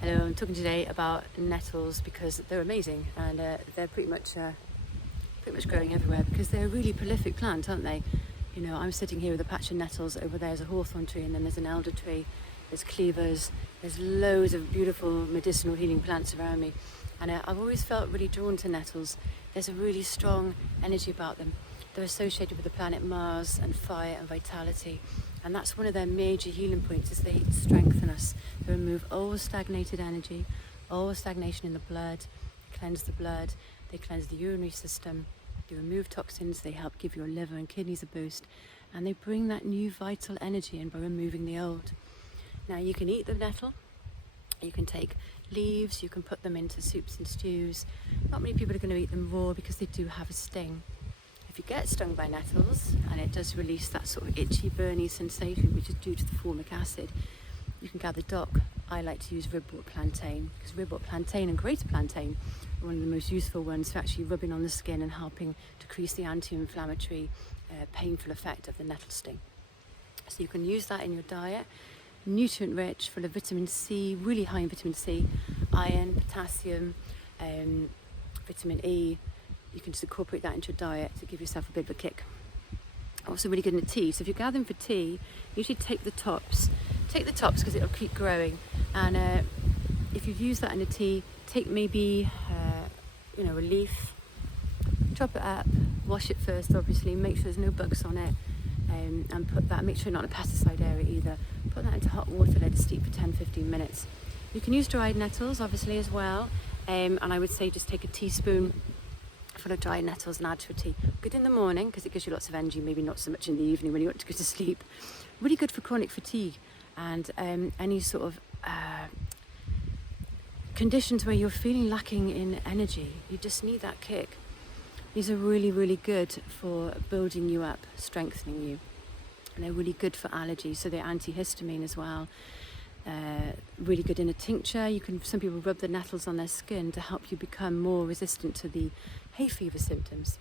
Hello, I'm talking today about nettles because they're amazing and they're pretty much growing everywhere because they're a really prolific plant, aren't they? You know, I'm sitting here with a patch of nettles. Over there's a hawthorn tree, and then there's an elder tree, there's cleavers, there's loads of beautiful medicinal healing plants around me. And I've always felt really drawn to nettles. There's a really strong energy about them. They're associated with the planet Mars and fire and vitality. And that's one of their major healing points, is they strengthen us. They remove all stagnated energy, all stagnation in the blood, they cleanse the blood, they cleanse the urinary system, they remove toxins, they help give your liver and kidneys a boost, and they bring that new vital energy in by removing the old. Now you can eat the nettle, you can take leaves, you can put them into soups and stews. Not many people are going to eat them raw because they do have a sting. If you get stung by nettles, and it does release that sort of itchy, burny sensation, which is due to the formic acid, you can gather dock. I like to use ribwort plantain, because ribwort plantain and greater plantain are one of the most useful ones for actually rubbing on the skin and helping decrease the anti-inflammatory, painful effect of the nettle sting. So you can use that in your diet. Nutrient rich, full of vitamin C, really high in vitamin C, iron, potassium, vitamin E. You can just incorporate that into your diet to give yourself a bit of a kick. Also really good in a tea. So if you're gathering for tea, usually take the tops because it'll keep growing. And if you've used that in a tea, take maybe a leaf, chop it up, wash it first obviously, make sure there's no bugs on it, and put that, make sure you're not in a pesticide area either, put that into hot water, let it steep for 10-15 minutes. You can use dried nettles obviously as well, and I would say just take a teaspoon full of dried nettles and add to a tea. Good in the morning because it gives you lots of energy, maybe not so much in the evening when you want to go to sleep. Really good for chronic fatigue and any sort of conditions where you're feeling lacking in energy. You just need that kick. These are really, really good for building you up, strengthening you. And they're really good for allergies, so they're antihistamine as well. Really good in a tincture. Some people rub the nettles on their skin to help you become more resistant to the hay fever symptoms.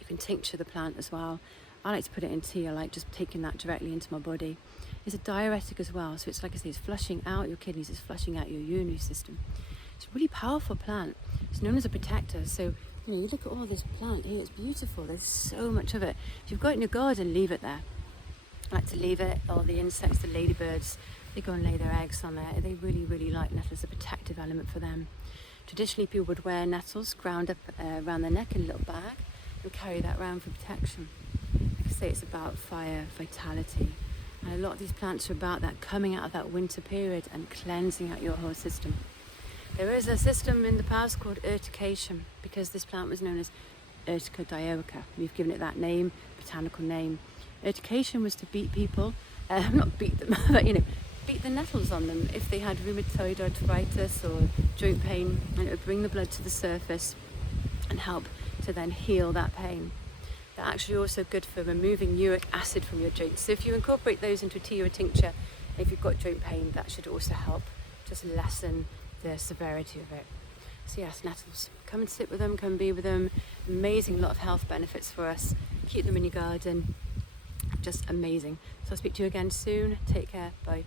You can tincture the plant as well. I like to put it in tea. I like just taking that directly into my body. It's a diuretic as well, so it's like I say, it's flushing out your kidneys, it's flushing out your urinary system. It's a really powerful plant. It's known as a protector. So you look at all this plant here, it's beautiful. There's so much of it. If you've got it in your garden, leave it there. I like to leave it. All the insects, the ladybirds, they go and lay their eggs on there. They really, really like nettles, a protective element for them. Traditionally, people would wear nettles ground up around their neck in a little bag and carry that around for protection. Like I say, it's about fire, vitality. And a lot of these plants are about that, coming out of that winter period and cleansing out your whole system. There is a system in the past called urtication, because this plant was known as Urtica dioica. We've given it that name, botanical name. Urtication was to beat people, not beat them, but beat the nettles on them if they had rheumatoid arthritis or joint pain, and it would bring the blood to the surface and help to then heal that pain. They're actually also good for removing uric acid from your joints. So if you incorporate those into a tea or a tincture, if you've got joint pain, that should also help just lessen the severity of it. So yes, nettles, come and sit with them, come and be with them. Amazing lot of health benefits for us. Keep them in your garden, just amazing. So I'll speak to you again soon. Take care, bye.